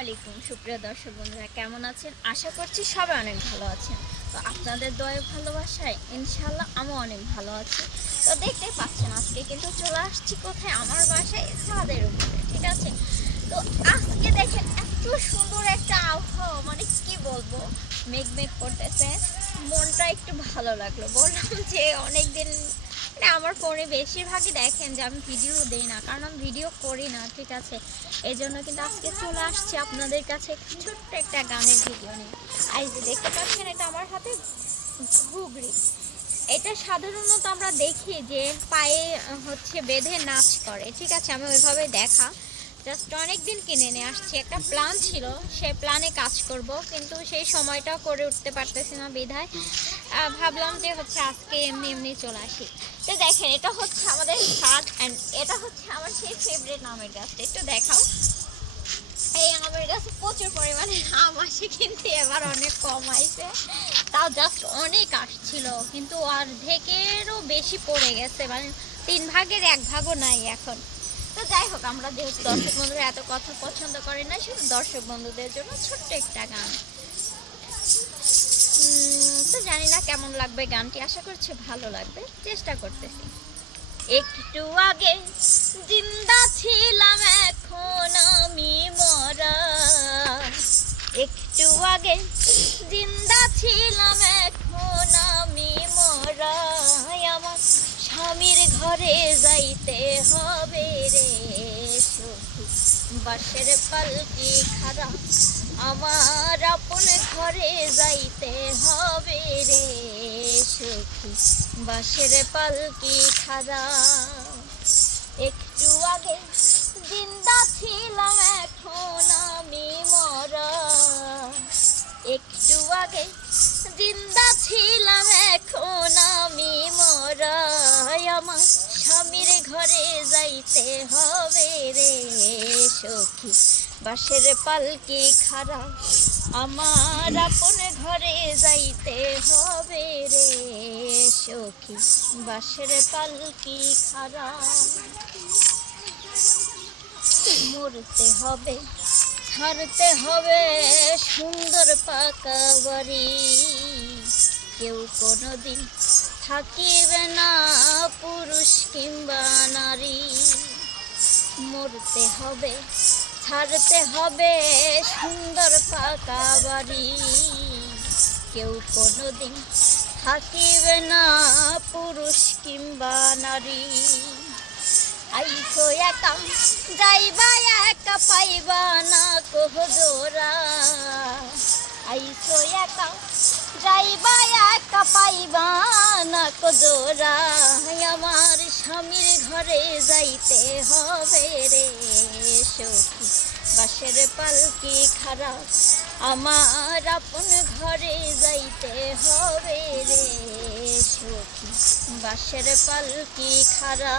আলাইকুম সুপ্রিয় দর্শক বন্ধুরা, কেমন আছেন? আশা করছি সবাই অনেক ভালো আছেন। তো আপনাদের দয়া ভালোবাসায় ইনশাল্লাহ আমি অনেক ভালো আছি। তো দেখতে পাচ্ছেন আজকে কিন্তু চলে আসছি কোথায়, আমার বাসায় ছাদের উপরে, ঠিক আছে? তো আজকে দেখেন এত সুন্দর একটা আবহাওয়া, মানে কি বলবো, মেঘ মেঘ করতেছে, মনটা একটু ভালো লাগলো। বললাম যে অনেকদিন আমার ফোনে বেশিরভাগই দেখেন যে আমি ভিডিও দেই না, কারণ আমি ভিডিও করি না, ঠিক আছে? এই জন্য কিন্তু আজকে চলে আসছি আপনাদের কাছে ছোট্ট একটা গানের ভিডিও নিয়ে। আর যে দেখতে পাচ্ছেন এটা আমার হাতে ঘুগড়ি। এটা সাধারণত আমরা দেখি যে পায়ে হচ্ছে বেঁধে নাচ করে, ঠিক আছে? আমি ওইভাবে দেখা জাস্ট অনেকদিন কিনে নিয়ে আসছি। একটা প্ল্যান ছিল, সেই প্ল্যানে কাজ করব, কিন্তু সেই সময়টা করে উঠতে পারতেছি না বিধায় ভাবলাম যে হচ্ছে আজকে এমনি এমনি চলে আসি। তো দেখেন এটা হচ্ছে আমাদের শার্ট, অ্যান্ড এটা হচ্ছে আমার সেই ফেভারিট আমের গাছটা, একটু দেখাও। এই আমের গাছে প্রচুর পরিমাণে আম আসে, কিন্তু এবার অনেক কম আইছে। তাও জাস্ট অনেক আসছিল, কিন্তু অর্ধেকেরও বেশি পড়ে গেছে, মানে 3 ভাগের 1 ভাগও নাই এখন। তো যাই হোক, আমরা যেহেতু দর্শক বন্ধুরা এত কথা পছন্দ করি না, শুধু দর্শক বন্ধুদের জন্য ছোট্ট একটা গান। তো জানি না কেমন লাগবে গানটি, আশা করছি ভালো লাগবে, চেষ্টা করতেছি। একটু আগে জিন্দা ছিলাম, এখন আমি মরা। একটু আগে জিন্দা ছিলাম, এখন আমি মরা। আমার স্বামীর ঘরে যাইতে হবে রে সখী, বাঁশের পালকি খাড়া। আমার আপন ঘরে যাইতে হবে রে সখী, বাঁশের পালকি খাড়া। একটু আগে জিন্দা ছিলাম, এখন আমি মরা। একটু আগে জিন্দা ছিলাম, এখন আমি মরা। আমার স্বামীর ঘরে যাইতে হবে রে সখী, বাঁশের পালকি খাড়া। আমার আপন ঘরে যাইতে হবে রে সখী, বাঁশের পালকি খাড়া। মরতে হবে, ছাড়তে হবে সুন্দর পাকা বাড়ি। কেউ কোনোদিন থাকিবে না পুরুষ কিংবা নারী। মরতে হবে, ছাড়তে হবে সুন্দর পাকা বাড়ি। কেউ কোনোদিন থাকিবে না পুরুষ কিংবা নারী। আইসো একা যাইবা একা, পাইবা না কোহ জোড়া। আইসো একা যাইবা একা, পাইবা না কো জোড়া। আমার স্বামীর ঘরে যাইতে হবে রে সখী, বাঁশের পালকি খাড়া। আমার আপন ঘরে যাইতে হবে রে সখী, বাঁশের পালকি খাড়া।